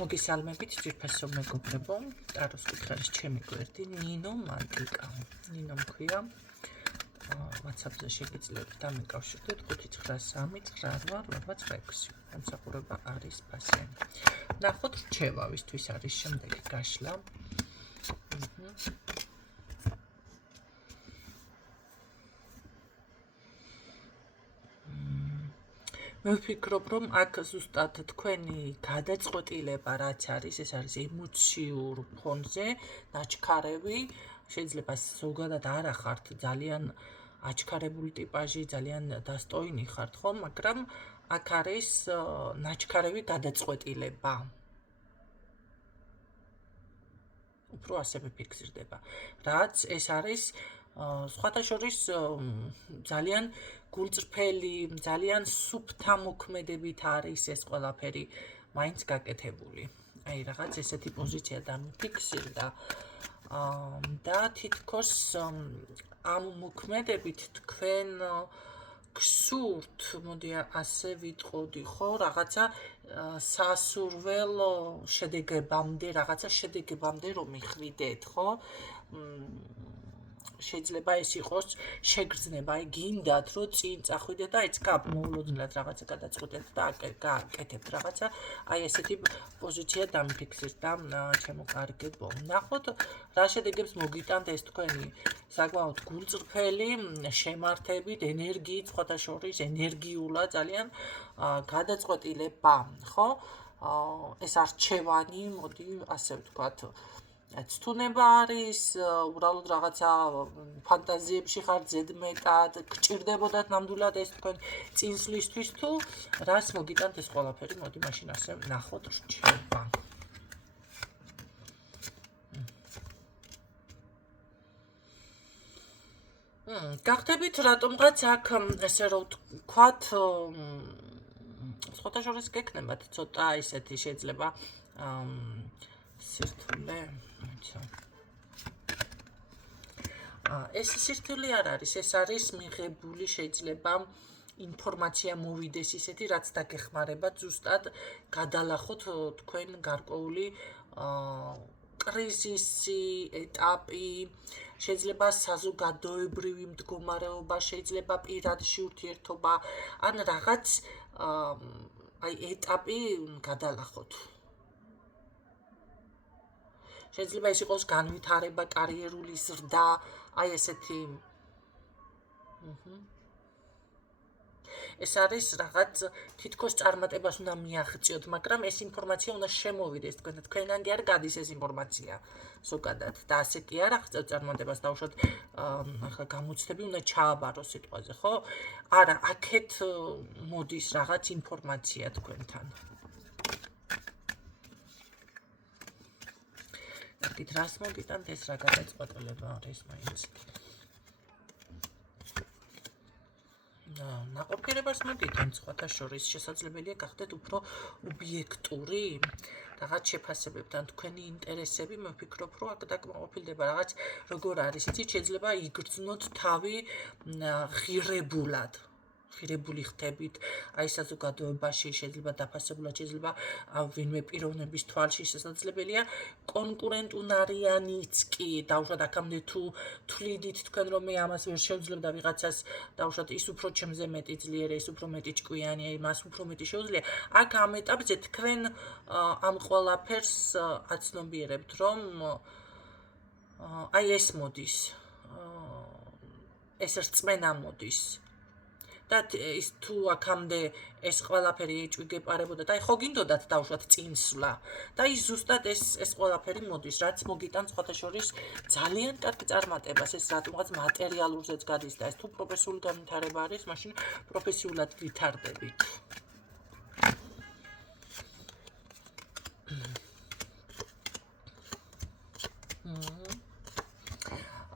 მოგესალმებით ძვირფასო მეგობრებო, ტაროს კითხვის ჩემი გვერდი ნინო მანტიკა. ნინო მქვია. WhatsApp-ზე შეგიძლიათ დამიკავშირდეთ 593988896. ამსახურება არის პასიანი. ნახოთ რჩევა ვისთვის არის შემდეგი გაშლა. მე ვფიქრობ, რომ აქ ზუსტად თქვენი გადაწყვეტილება რაც არის, ეს არის ემოციურ ფონზე ნაჩქარევი, შეიძლება ზოგადად არ ახართ ძალიან აჩქარებული ტიპაჟი, ძალიან დასტოინი ხართ, ხო, მაგრამ აქ არის ნაჩქარევი გადაწყვეტილება. უფრო ასევე ფიქსირდება. რაც ეს არის სხვათა შორის ძალიან გულწრფელი, ძალიან სუფთა მოქმედებით არის ეს ყველაფერი მაინც გაკეთებული. აი რაღაც ესეთი პოზიცია დამიფიქსირდა და თითქოს ამ მოქმედებით თქვენ გსურთ, მოდი ასე ვიტყოდი, ხო, რაღაცა სასურველო შედეგებამდე, რაღაცა შედეგებამდე რომ მიხვიდეთ, ხო? შეიძლება ეს იყოს შეგრძნება, აი გინდათ რომ წინ წახვიდეთ და აი მოულოდნელად რაღაცა გადაწყვეტეთ და გააკეთებთ რაღაცა, აი ესეთი პოზიცია დამიფიქსირდა ჩემო კარგებო. ნახოთ რა შედეგებს მოგიტანთ ეს თქვენი საკმაოდ გულწრფელი შემართებით, ენერგიით, სხვათა შორის ენერგიულად ძალიან გადაწყვეტილება, ხო? ეს არჩევანი, მოდი ასე ვთქვათ, ცთუნება არის, უბრალოდ რაღაცა ფანტაზიებში ხართ ზედმეტად, გჭირდებოდათ ნამდვილად ეს თქვენ წინსვლისთვის თუ რას მოგიტანთ ეს ყველაფერი, მოდი მაშინ ასე ნახოთ რჩება. გახდებით რატომღაც აქ ესე რომ ვთქვათ, სხვათა შორის გექნებათ ცოტა ისეთი შეიძლება სირთულე, ეს სირთულე არ არის, ეს არის მიღებული შეიძლება ინფორმაცია მოვიდეს ისეთი, რაც დაგეხმარებათ ზუსტად გადალახოთ თქვენ გარკვეული კრიზისი, ეტაპი, შეიძლება საზოგადოებრივი მდგომარეობა, შეიძლება პირადში ურთიერთობა, ან რაღაც აი ეტაპი გადალახოთ. შეიძლება ეს იყოს განვითარება, კარიერული ზრდა, აი ესეთი. ეს არის რაღაც თითქოს წარმატებას უნდა მიაღწიოთ, მაგრამ ეს ინფორმაცია უნდა შემოვიდეს თქვენ და თქვენამდე არ გადის ეს ინფორმაცია ზოგადად და ასე კი არ აღწევთ წარმატებას, დაუშვათ ახლა გამოცდები უნდა ჩააბაროს სიტყვაზე, ხო? არა, აქეთ მოდის რაღაც ინფორმაცია თქვენთან. აქეთ რას მოგიტანთ, ეს რა გადაწყვეტილება არის მაინც. ნაყოფიერებას მოგიტანთ, სხვათა შორის შესაძლებელია გახდეთ უფრო ობიექტური რაღაც შეფასებებთან, თქვენი ინტერესები, მე ვფიქრობ, რომ აქ დაკმაყოფილდება რაღაც როგორ არის, იცით, შეიძლება იგრძნოთ თავი ღირებულად. ღირებული ხდებით, აი საზოგადოებაში შეიძლება დაფასებულად, შეიძლება ვინმე პიროვნების თვალში შესაძლებელია კონკურენტუნარიანიც კი, დაუშვათ აქამდე თუ თვლიდით თქვენ რომ მე ამას ვერ შევძლებ და ვიღაცას დაუშვათ ის უფრო ჩემზე მეტი ძლიერია, ის უფრო მეტი ჭკვიანი, აი მას უფრო მეტი შეუძლია, აქ ამ ეტაპზე თქვენ ამ ყველაფერს აცნობიერებთ, რომ აი ეს მოდის, ეს რწმენა მოდის. და ის თუ აქამდე ეს ყველაფერი ეჭვი გეპარებოდა და აი ხო გინდოდათ დავუშვათ წინსვლა და ის ზუსტად ეს ყველაფერი მოდის, რაც მოგიტანთ სხვათა შორის ძალიან კარგ წარმატებას, ეს რატომღაც მატერიალურზეც გადის და ეს თუ პროფესიული განვითარება არის, მაშინ პროფესიულად ვითარდებით.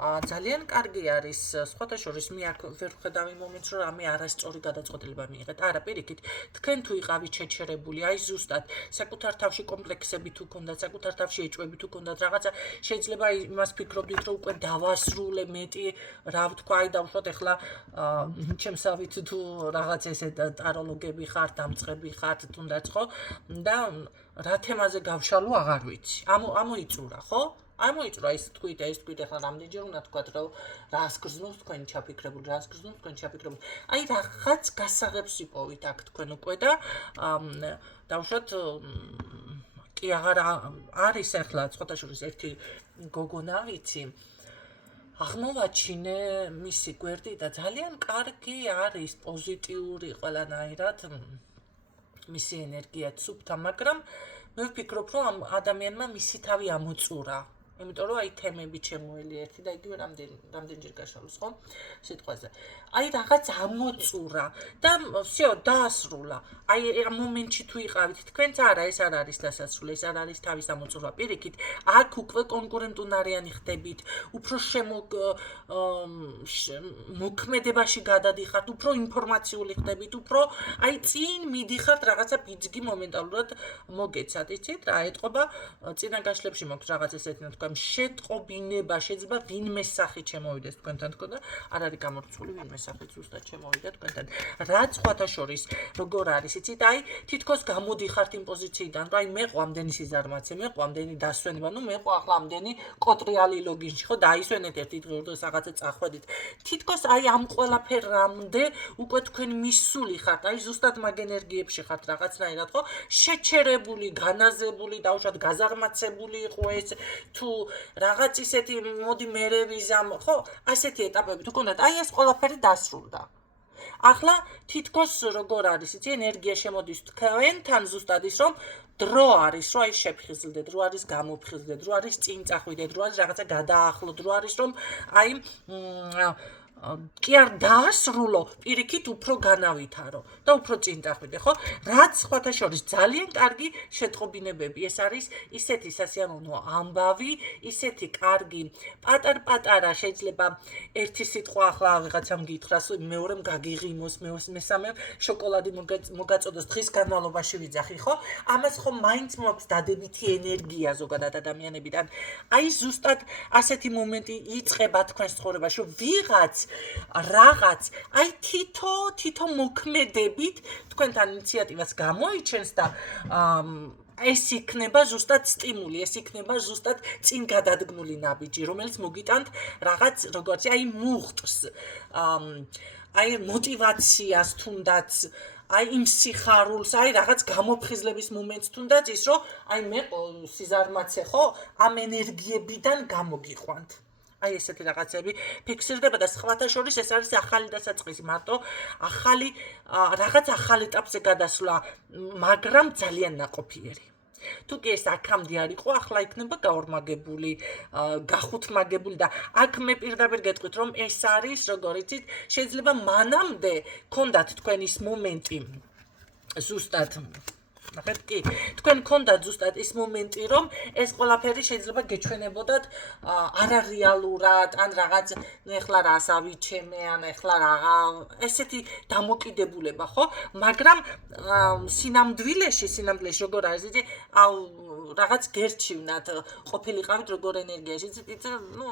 ძალიან კარგი არის, სხვათა შორის მე აქ ვერ ვხედავ იმ მომენტს, რომ რამე არასწორი გადაწყვეტილება მიიღეთ. არა, პირიქით, თქვენ თუ იყავით შეჩერებული, აი ზუსტად, საკუთარ თავში კომპლექსები თუ გქონდათ, საკუთარ თავში ეჭვები თუ გქონდათ, რაღაცა შეიძლება იმას ფიქრობდით, რომ უკვე დავასრულე მეტი, რა ვთქვა, აი დავუშვათ ახლა ჩემსავით თუ რაღაც ესე ტაროლოგები ხართ, დამწყები ხართ, თუნდაც ხო? და რა თემაზე გავშალო აღარ ვიცი. ამოიწურა, ხო? ამოიწურა ის თქვით ახლა რამდენჯერ უნდა თქვათ რომ რას გრძნობს თქვენი ჩაფიქრებული, რას გრძნობს თქვენი ჩაფიქრებული. აი რაღაც გასაღებს იპოვით აქ თქვენ უკვე და დავუშვათ კი აღარ არის ახლა ცოტაშორის ერთი გოგონა ვიცი აღმოვაჩინე მისი გვერდი და ძალიან კარგი არის პოზიტიური ყველანაირად მისი ენერგიაც სუფთა, მაგრამ მე ვფიქრობ, რომ ამ ადამიანმა მისი თავი ამოწურა. იმიტომ რომ აი თემები ჩემოელი ერთი და იგივე რამდენჯერ გაშალოს, ხო? სიტყვაზე. აი რაღაც ამოწურა და всё დაასრულა. აი ამ მომენტში თუ იყავით თქვენც არა ეს არ არის დასასრული, ეს არ არის თავის ამოწურვა. პირიქით, აქ უკვე კონკურენტუნარიანი ხდებით, უფრო მოქმედებაში გადადიხართ, უფრო ინფორმაციული ხდებით, უფრო აი წინ მიდიხართ რაღაცა ბიძგი მომენტალურად მოგეცათ, იცით რა ეტყობა წინა გაშლებში მოგვთ რაღაც ესეთი თქვენ შეტყობინება შეიძლება ვინმე სახით შემოვიდეს თქვენთან თქო და არ არის გამორჩეული ვინმე სახით ზუსტად შემოვიდა თქვენთან. რაც სხვათა შორის როგორ არის, იცით, აი თითქოს გამოდიხართ იმ პოზიციიდან, რომ აი მე ყვამდენი სიზარმაცე, მე ყვამდენი დასვენება, ნუ მე ყვა ახლა ამდენი კოტრიალი ლოგინში, ხო, დაისვენეთ ერთი დღე და რაღაცა წახვედით. თითქოს აი ამ ყველაფერამდე უკვე თქვენ მისული ხართ, აი ზუსტად მაგ ენერგიებში ხართ რაღაცნაირად, ხო? შეჩერებული, განაზებული, დაუშვათ გაზარმაცებული იყო ეს თუ რაღაც ისეთი მოდი მერე ვიზამ, ხო? ასეთი ეტაპები თუ გქონდათ, აი ეს ყველაფერი დასრულდა. ახლა თითქოს როგორ არის, იცი, ენერგია შემოდის თქვენთან ზუსტად ის რომ დრო არის, რომ აი შეფხიზლდეთ, რო არის გამოფხიზლდეთ, რო არის წინ წახვიდეთ, რო არის რაღაცა გადაახლოთ, რო არის რომ აი კი არ დაასრულო, პირიქით უფრო განავითარო და უფრო წინ წახვიდე, ხო? რაც სხვათა შორის ძალიან კარგი შეტყობინებები. ეს არის ისეთი სასიამოვნო ამბავი, ისეთი კარგი პატარ-პატარა შეიძლება ერთი სიტყვა ახლა ვიღაცამ გითხრას, მეორემ გაგიღიმოს, მესამემ შოკოლადი მოგაწოდოს დღის განმავლობაში ვიძახი, ხო? ამას ხო მაინც მოაქვს დადებითი ენერგია ზოგადად ადამიანებიდან. აი ზუსტად ასეთი მომენტი იწყება თქვენს ცხოვრებაში, რომ ვიღაც რაღაც აი თითო მოქმედებით თქვენთან ინიციატივას გამოიჩენს და ეს იქნება ზუსტად სტიმული, ეს იქნება ზუსტად წინ გადადგმული ნაბიჯი, რომელიც მოგიტანთ რაღაც როგორც აი მუხტს, აი მოტივაციას თუნდაც აი იმ სიხარულს, აი რაღაც გამოფხიზლების მომენტს თუნდაც ის რომ აი მე სიზარმაცე ხო ამ ენერგიებიდან გამოგიყვანთ. აი ესეთი რაღაცები ფიქსირდება და სხვათა შორის ეს არის ახალი დასაწყისი, მარტო რაღაც ახალ ეტაპზე გადასვლა, მაგრამ ძალიან ნაყოფიერი. თუ კი ეს აქამდე არ იყო, ახლა იქნება გაორმაგებული, გახუთმაგებული და აქ მე პირდაპირ გეტყვით, რომ ეს არის, როგორ იცით, შეიძლება მანამდე გქონდათ თქვენ ის მომენტი ზუსტად ნახეთ კი, თქვენ გქონდათ ზუსტად ის მომენტი, რომ ეს ყველაფერი შეიძლება გეჩვენებოდათ არარეალურად, ან რაღაც ეხლა რას ავიჩენე, ან ეხლა რაღა, ესეთი დამოკიდებულება, ხო? მაგრამ სინამდვილეში როგორ არის, იცი, რაღაც გერჩივნათ, ყოფილიყავით როგორ ენერგიაში, იცი, ნუ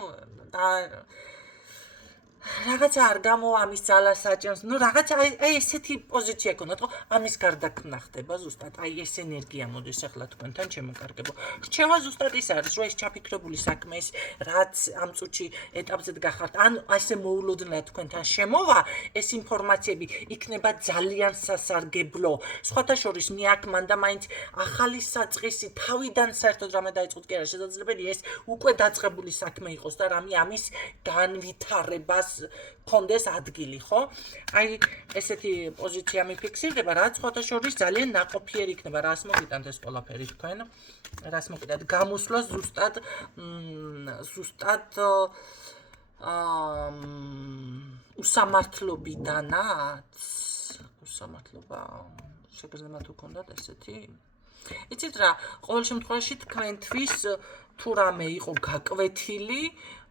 რაღაცა არ გამოვა ამის ძალა საჭამს, ნუ რაღაცა აი ესეთი პოზიცია გქონდათ, ხო? ამის გარდაქმნა ხდება ზუსტად, აი ეს ენერგია მოდის ახლა თქვენთან შემოკარგებო. რჩევა ზუსტად ის არის, რომ ეს ჩაფიქრებული საქმე ის რაც ამ წუთში ეტაპზე გახართ, ან ასე მოულოდნელად თქვენთან შემოვა, ეს ინფორმაციები იქნება ძალიან სასარგებლო. სხვათა შორის მე აქ მანდა მაინც ახალი საწყისი თავიდან საერთოდ რამე დაიწყოთ კი არა შესაძლებელია ეს უკვე დაწყებული საქმე იყოს და რამე ამის განვითარებას კონდეს ადგილი, ხო? აი ესეთი პოზიცია მიფიქსირდება, რაც სხვათა შორის ძალიან ნაყოფიერი იქნება, რას მოგიტანთ ეს ყველაფერი თქვენ? რას მოგიტანთ? გამოსვლა ზუსტად უსამართლობიდანაც? უსამართლობა შეგრძნება თუ გქონდათ ესეთი? იცით რა, ყოველ შემთხვევაში თქვენთვის თუ რამე იყო გაკვეთილი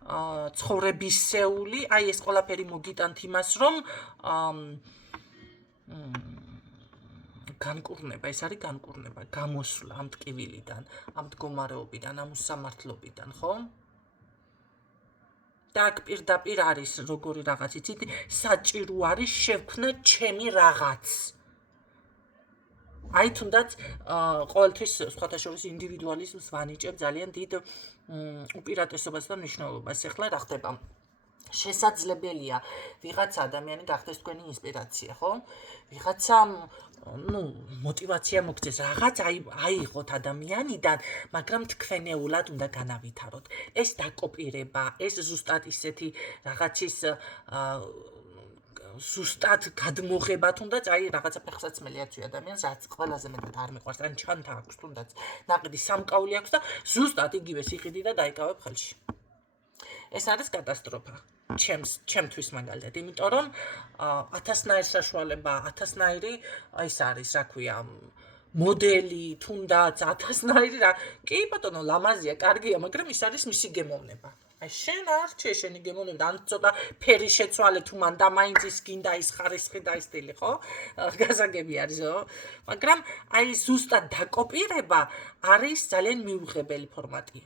ცხოვრებისეული, აი ეს ყველაფერი მოგიტანთ იმას, რომ განკურნება, ეს არის განკურნება, გამოსვლა ამ ტკივილიდან, ამ მდგომარეობიდან, ამ უსამართლობიდან, ხო? და აქ პირდაპირ არის როგორი რაღაც, იცით, საჭირო არის შევქმნა ჩემი რაღაც. აი თუნდაც ყოველთვის სხვათა შორის ინდივიდუალიზმს ვანიჭებ ძალიან დიდ უპირატესობას და მნიშვნელობას. ეხლა რა ხდება? შესაძლებელია ვიღაც ადამიანი გახდეს თქვენი ინსპირაცია, ხო? ვიღაცამ мотивация მოგწეს, რაღაც აიღოთ ადამიანიდან, მაგრამ თქვენეულად უნდა განავითაროთ. ეს დაკოპირება, ეს ზუსტად ისეთი რაღაცის ზუსტად გადმოღება თუნდაც აი რაღაცა ფეხსაცმელი აცვი ადამიანს, რაც ყველაზე მეტად არ მიყვარს, ან ჩანთა აქვს თუნდაც ნაყიდი სამკაული აქვს და ზუსტად იგივე სიყიდი და დაიკავებ ხელში. ეს არის კატასტროფა. ჩემთვის მაგალითად, იმიტომ რომ 1000-ნაირი საშუალება, 1000-ნაირი ის არის, რა ქვია, მოდელი, თუნდაც 1000-ნაირი რა. კი ბატონო, ლამაზია, კარგია, მაგრამ ის არის მისი გემოვნება. აი შენ არ რჩე შენი გემოვნება, ან ცოტა ფერი შეცვალე თუ მან და მაინც ის გინდა ის ხარისხი და ის სტილი, ხო? გასაგები არისო? მაგრამ აი ზუსტად დაკოპირება არის ძალიან მიუღებელი ფორმატი.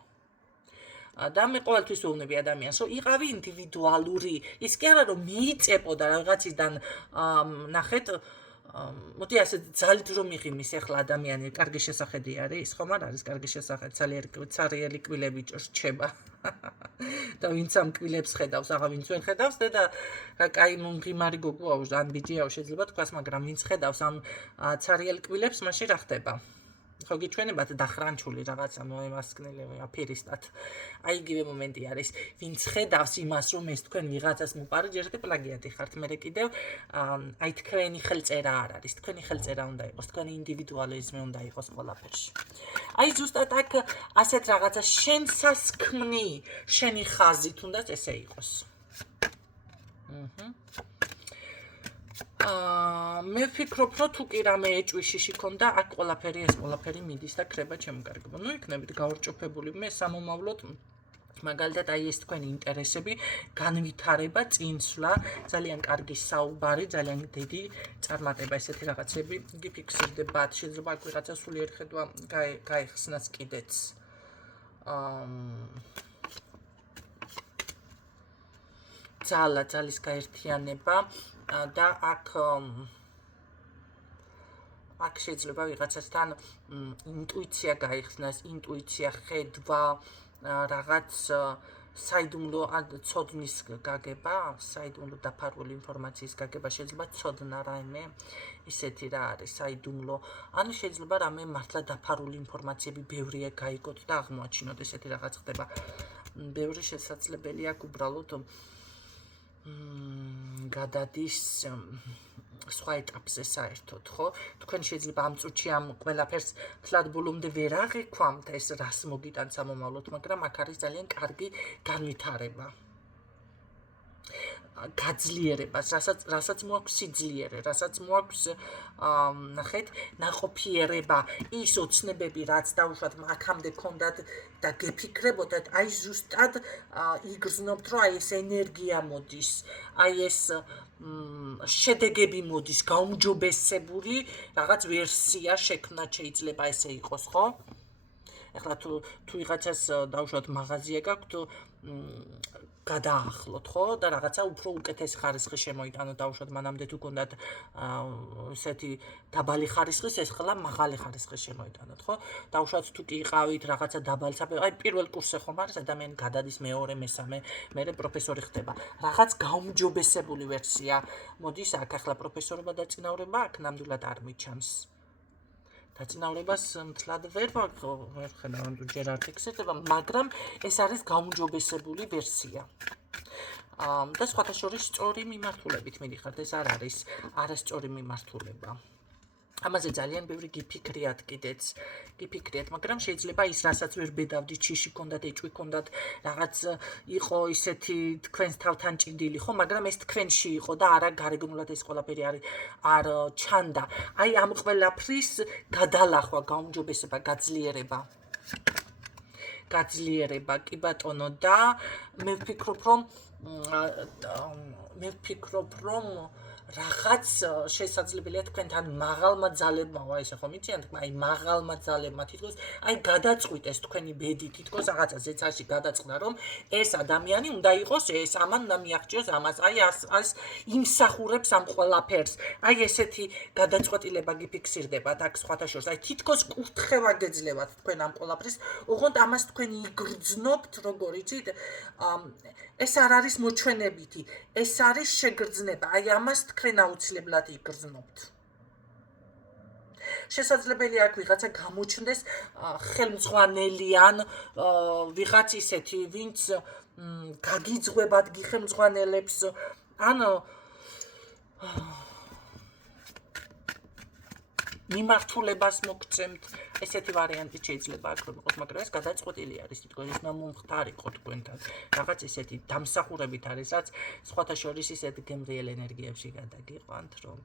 და მე ყოველთვის ვეუბნები ადამიანს, რომ იყავი ინდივიდუალური, ის კი არა რომ მიიწეპო და რაღაციდან ნახეთ, მოდი ასე ძალით რომ მიღიმის ახლა ადამიანი, კარგი შესახედი არის, ხომ არ არის კარგი შესახედი, ცარიელი კბილები ჭრჩება. და ვინც ამ კბილებს ხედავს, აღა ვინც ვერ ხედავს, და რა კაი მომღიმარი გოგოა, ან ბიჭიაო შეიძლება თქვას, მაგრამ ვინც ხედავს ამ ცარიელ კბილებს, მაშინ რა ხდება? ხო გიჩვენებათ დახრანჩული რაღაცა მოემასკნელი აფერისტად. აი იგივე მომენტი არის, ვინც ხედავს იმას, რომ ეს თქვენ ვიღაცას მოპარიჯერეთ პლაგიატი ხართ, მე კიდევ აი თქვენი ხელწერა არ არის, თქვენი ხელწერა უნდა იყოს, თქვენი ინდივიდუალიზმი უნდა იყოს ყველაფერში. აი ზუსტად აქ ასეთ რაღაცა შენ სასქმნი, შენი ხაზი თუნდაც ესე იყოს. მე ვფიქრობ, რომ თუ კი რამე ეჭვიშიში ქონდა, აქ ყველაფერი ეს ყველაფერი მიდის და ქრება ჩემგარგება. ნუ იქნებით გაურჭოფებული, მე სამომავლოდ მაგალითად აი ეს თქვენი ინტერესები, განვითარება, წინსვლა, ძალიან კარგი საუბარი, ძალიან დიდი წარმატება, ესეთი რაღაცები გიფიქსირდებათ, შეიძლება აქ ვიღაცა სულიერ ხედვა გაიხსნას კიდეც. ძალის გაერთიანება და აქ შეიძლება ვიღაცასთან ინტუიცია გაიხსნას, ინტუიცია, ხედვა, რაღაც საიდუმლო ცოდნის გაგება, საიდუმლო დაფარული ინფორმაციის გაგება, შეიძლება ცოდნა რაიმე, ისეთი რა არის, საიდუმლო, ან შეიძლება რამე მართლა დაფარული ინფორმაციები ბევრია გაიგოთ და აღმოაჩინოთ, ესეთი რაღაც ხდება. ბევრი შესაძლებელია აქ უბრალოდ გადადის სხვა ეტაპზე საერთოდ, ხო? თქვენ შეიძლება ამ წუთში ამ ყველაფერს თლად ბოლომდე ვერ აღიქვამთ ეს რას მოგიტანთ სამომავლოდ, მაგრამ აქ არის ძალიან კარგი განვითარება. გაძლიერებას, რასაც მოაქვს სიძლიერე, რასაც მოაქვს ნახეთ, ნაყოფიერება, ის ოცნებები, რაც დაუშვათ აქამდე ქონდათ და გეფიქრებოდათ, აი ზუსტად იგრძნობთ, რომ აი ეს ენერგია მოდის, აი ეს შედეგები მოდის, გაუმჯობესებული რაღაც ვერსია შექმნა შეიძლება ესე იყოს, ხო? ეხლა თუ ვიღაცას დაუშვათ მაღაზია გაქვთ, გადაახლოთ, ხო? და რაღაცა უფრო უკეთესი ხარისხი შემოიტანოთ, დაუშვათ მანამდე თუ გქონდათ ესეთი დაბალი ხარისხის, ეს ხლა მაღალი ხარისხი შემოიტანოთ, ხო? დაუშვათ თუ კი იყავით რაღაცა დაბალი აი პირველ კურსზე ხომ არის ადამიანი გადადის მეორე, მესამე, მერე პროფესორი ხდება. რაღაც გაუმჯობესებული ვერსია მოდის აქ, ახლა პროფესორობა და წინააღმდეგობა აქ ნამდვილად არ მიჩანს. დაწინაურებას მთლად ვერ ხედავ, ჯერ არ ფიქსირდება, მაგრამ ეს არის გაუმჯობესებული ვერსია. და სხვათა შორის სწორი მიმართულებით მიდიხართ, ეს არ არის არასწორი მიმართულება. ამაზე ძალიან ბევრი გიფიქრიათ კიდეც, მაგრამ შეიძლება ის რასაც ვერ ბედავდით, შიში ქონდათ, ეჭვი ქონდათ, რაღაც იყო ისეთი თქვენს თავთან ჭიდილი, ხო, მაგრამ ეს თქვენში იყო და არა გარეგნულად ეს ყველაფერი არ ჩანდა. აი ამ ყველაფრის გადალახვა, გაუმჯობესება, გაძლიერება, კი ბატონო, და მე ვფიქრობ, რომ რაღაც შესაძლებელია თქვენთან მაღალმა ძალებმა, ესე ხომ იციან, აი მაღალმა ძალებმა თითქოს აი გადაწყვიტეს თქვენი ბედი თითქოს რაღაცა ზეცაში გადაწყდა, რომ ეს ადამიანი უნდა იყოს ეს, ამან უნდა მიაღწიოს ამას, აი ას იმსახურებს ამ ყველაფერს. აი ესეთი გადაწყვეტილება გიფიქსირდებათ აქ სხვათა შორის. აი თითქოს კურთხევა გეძლევათ თქვენ ამ ყველაფრის, ოღონდ ამას თქვენ იგრძნობთ, როგორ იცით? ეს არ არის მოჩვენებითი, ეს არის შეგრძნება. აი ამას თქვენ აუცილებლად იგრძნობთ. შესაძლებელია აქ ვიღაცა გამოჩნდეს ხელმძღვანელი ან ვიღაც ისეთი, ვინც გაგიძღვებათ, გიხელმძღვანელებს, ან მიმართულებას მოგცემთ. ესეთი ვარიანტი შეიძლება აქ რომ იყოს, მაგრამ ეს გადაწყვეტილი არის, თითქოს ის მომხდარიყო თქვენთან. რაღაც ისეთი დამსახურებით არის, რაც სხვათა შორის ისეთ გემრიელ ენერგიებში გადაგიყვანთ, რომ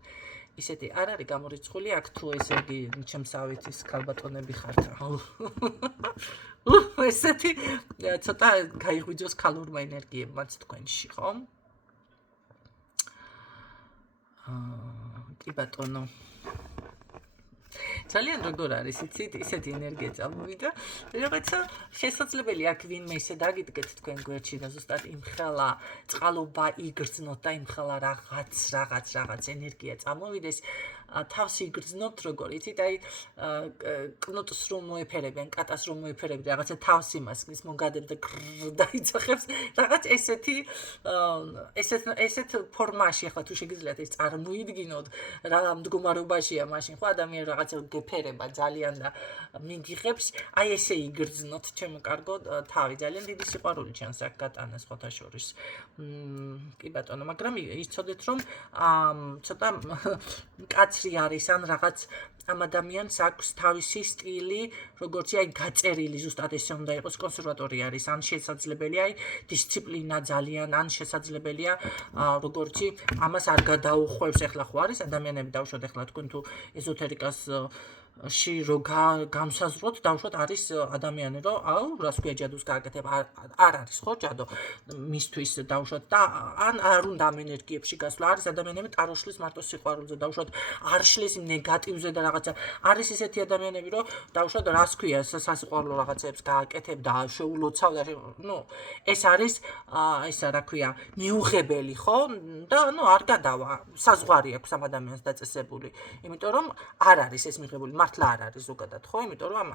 ისეთი არ არის გამორიცხული აქ თუ ესე იგი ჩემსავით ის ქალბატონები ხართ. ესეთი ცოტა გაიღვიძოს ქალურმა ენერგიებმაც თქვენში, ხო? კი ბატონო. ძალიან როგორ არის, იცით, ისეთი ენერგია წამოვიდა, რაღაცა შესაძლებელია აქ ვინმე ისე დაგიდგეთ თქვენ გვერდში და ზუსტად იმხელა წყალობა იგრძნოთ და იმხელა რაღაც ენერგია წამოვიდეს, თავს იგრძნობთ, როგორ იცით, აი კნოტს რომ მოეფერებიან, კატას რომ მოეფერებიან, რაღაცა თავს იმასკნის მოგადებ და დაიძახებს, რაღაც ესეთ ფორმაში, ახლა თუ შეგიძლიათ ეს წარმოიდგინოთ, რა მდგომარეობაშია მაშინ, ხო, ადამიანი რაღაცა გეფერება ძალიან და მიგიღებს, აი ესე იგრძნოთ, ჩემო კარგო, თავი, ძალიან დიდი სიყვარული ჩანს აქ გატანა სხვათა შორის. კი ბატონო, მაგრამ იცოდეთ რომ ცოტა კაცრი არის ან რაღაც ამ ადამიანს აქვს თავისი სტილი, როგორც აი გაწერილი, ზუსტად ესე უნდა იყოს, კონსერვატორი არის, ან შესაძლებელია აი დისციპლინა ძალიან, ან შესაძლებელია როგორც ამას არ გადაუხვევს, ეხლა ხო არის ადამიანები დავუშვათ, ეხლა თქვენ თუ ეზოთერიკას ში რო გამსაზროთ, დავუშვათ არის ადამიანი, რომ აუ, რას ქვია ჯადოს გააკეთებ, არ არის ხო ჯადო მისთვის დავუშვათ და ან არ უნდა ამ ენერგიებში გასვლა. არის ადამიანები ტაროშლის მარტო სიყვარულზე, დავუშვათ არ შლის ნეგატივზე და რაღაცა. არის ისეთი ადამიანები, რომ დავუშვათ რას ქვია სასიყვარულო რაღაცებს გააკეთებ და შეულოცავ და ეს არის ისა რა ქვია, მიუღებელი, ხო? და არ გადავა, საზღვარი აქვს ამ ადამიანს დაწესებული. იმიტომ რომ არ არის ეს მიღებული, მართლა არ არის ზოგადად, ხო? იმიტომ რომ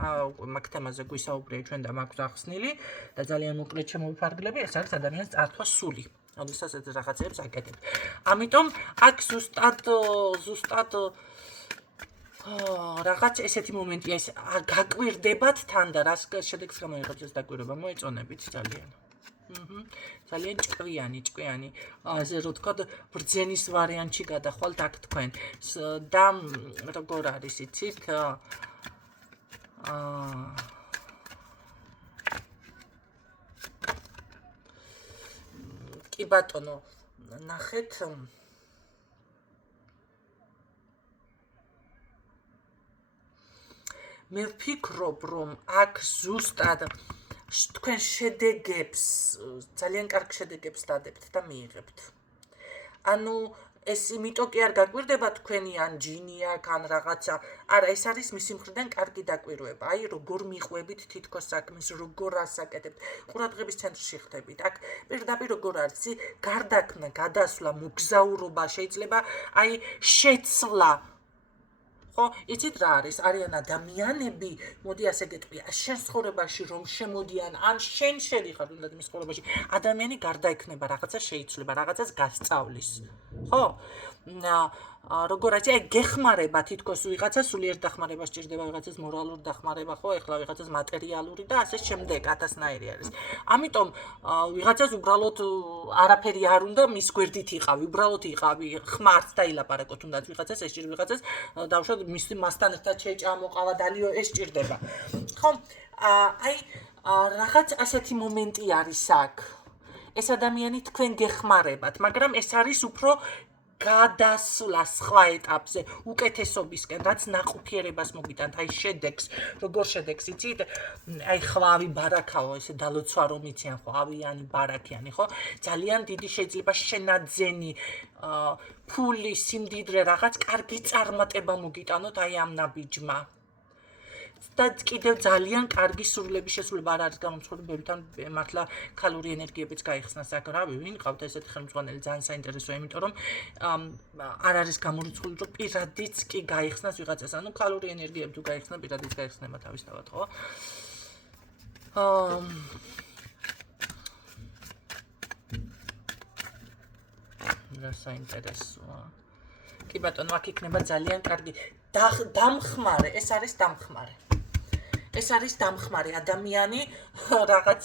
მაგ თემაზე გვისაუბრია ჩვენ და მაქვს ახსნილი და ძალიან მოკლედ შემოვიფარგლები, ეს არის ადამიანის წართვა სული. როდესაც ეს რაღაცებს აკეთებ. ამიტომ აქ ზუსტად რაღაც ესეთი მომენტია, ეს გაკვირდებათ თან და რას შედეგს გამოიღებს ეს დაკვირვება, მოეწონებით ძალიან. ძალიან ჭკვიანი, ასე რომ თქვა, ბრძენის ვარიანტში გადახვალთ აქ თქვენ. და როგორ არის, იცით? კი ბატონო, ნახეთ. მე ვფიქრობ, რომ აქ ზუსტად თქვენ შედეგებს, ძალიან კარგ შედეგებს დადებთ და მიიღებთ. ანუ ეს იმიტომ კი არ გაკვირდება თქვენი ან ჯინი აქ ან რაღაცა, არა, ეს არის მისი მხრიდან კარგი დაკვირვება. აი როგორ მიყვებით თითქოს საქმეს, როგორ ასაკეთებთ, ყურადღების ცენტრში ხდებით. აქ პირდაპირ როგორ არის, გარდაქმნა, გადასვლა, მოგზაურობა შეიძლება, აი შეცვლა. ხო, იცით რა არის? არიან ადამიანები, მოდი ასე გეტყვია, შენ ცხოვრებაში რომ შემოდიან, ან შენ შედიხარ უნდა მის ცხოვრებაში, ადამიანი გარდაექნება, რაღაცა შეიცვლება, რაღაცას გასწავლის. ხო? როგორ არის, აი გეხმარება თითქოს ვიღაცა სულიერ დახმარებას სჭირდება, ვიღაცას მორალური დახმარება, ხო, ეხლა ვიღაცას მატერიალური და ასე შემდეგ, ათასნაირი არის. ამიტომ ვიღაცას უბრალოდ არაფერი არ უნდა მის გვერდით იყავი, უბრალოდ იყავი, ხმართ დაილაპარაკო თუნდაც ვიღაცას ეს ჭირდება, ვიღაცას დავუშვათ მასთან ერთად შეჭამო, ყავადალიო, ეს ჭირდება. ხო, აი რაღაც ასეთი მომენტი არის აქ. ეს ადამიანი თქვენ გეხმარებათ, მაგრამ ეს არის უფრო გადასვლა სხვა ეტაპზე უკეთესობისკენ, რაც ნაყოფიერებას მოგიტანთ, აი შედეგს, როგორ შედეგს იცით? აი ხვავი ბარაქაო, ესე დალოცვა რომ იციან ხო, ავიანი, ბარაქიანი, ხო? ძალიან დიდი შეიძლება შენაძენი ფული, სიმდიდრე, რაღაც კარგი წარმატება მოგიტანოთ აი ამ ნაბიჯმა. და კიდევ ძალიან კარგი სურვილების შესრულება არ არის გამომწვევი, ბევრთან მართლა ქალური ენერგიებიც გაიხსნა საკრავი, ვინ ყავთ ესეთი ხელმძღვანელი, ძალიან საინტერესოა, იმიტომ რომ არ არის გამორიცხული, რომ პირადიც კი გაიხსნას ვიღაცას, ანუ ქალური ენერგიები თუ გაიხსნა, პირადიც გაიხსნება თავისთავად, ხო? რა საინტერესოა. კი ბატონო, აქ იქნება ძალიან კარგი დამხმარე, ეს არის დამხმარე. ეს არის დამხმარე ადამიანი, რაღაც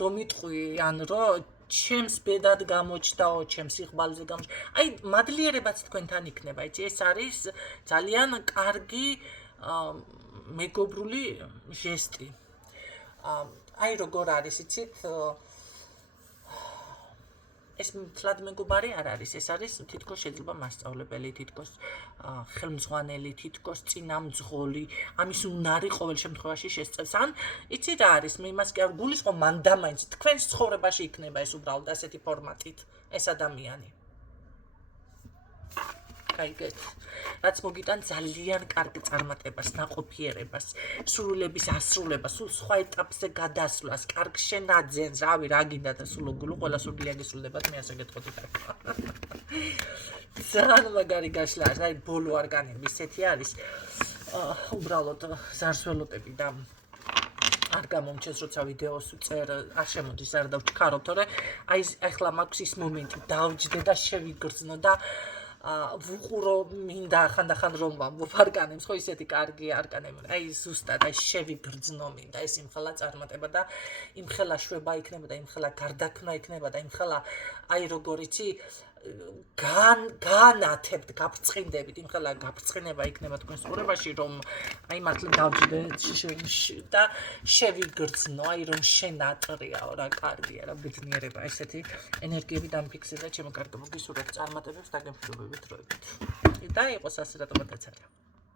რომ იტყვი, ან რომ ჩემს ბედად გამოჩდაო, ჩემს იღბალზე გამოჩდა. აი, მადლიერებაც თქვენთან იქნება, იცი, ეს არის ძალიან კარგი მეგობრული ჟესტი. აი, როგორ არის, იცით? ეს მთლად მეგობარი არ არის, ეს არის თითქოს შეიძლება მასწავლებელი, თითქოს ხელმძღვანელი, თითქოს წინამძღოლი, ამის უნარი ყოველ შემთხვევაში შესწევს. ან იცი რა არის, მე იმას კი არ გულისხმობ, მან და მაინც თქვენს ცხოვრებაში იქნება ეს უბრალოდ ასეთი ფორმატით, ეს ადამიანი. გაიგეთ, რაც მოგიტან ძალიან კარგ წარმატებას, ნაყოფიერებას, სრულების ასრულებას, სულ სხვა ეტაპზე გადასვლას, კარგ შენაძენს, რავი, რა გინდა და სულ ოგულო, ყველა სულგლია გესრულებათ, მე ასე გეტყოდით. ძალიან მაგარი გაშლა არის, აი ბოლო არგანები ისეთი არის. უბრალოდ ზარსველოტები და არ გამომჩეს, როცა ვიდეოს ვწერ, არ შემოდის, არ დავჩქარო, თორე აი ახლა მაქვს ის მომენტი, დავჯდე და შევიგრძნო და ვუყურო მინდა ხანდახან რომ ვამბობ არკანებს, ხო ისეთი კარგი არკანები. აი ზუსტად აი შევიგრძნო მინდა ეს იმხელა წარმატება და იმხელა შვება იქნება და იმხელა გარდაქმნა იქნება და იმხელა აი როგორ იცი განათებთ, გაბრწყინდებით, იმხელა გაბრწყინება იქნება თქვენ ცხოვრებაში, რომ აი მართლა დავჯდე და შევიგრძნო, აი რომ შენატრიაო, რა კარგია, რა ბედნიერება, ესეთი ენერგიები დამფიქსირდა, ჩემო კარგო, მოგისურვებთ წარმატებებს და გემშვიდობებით დროებით. და იყოს ასე რატომაც არა.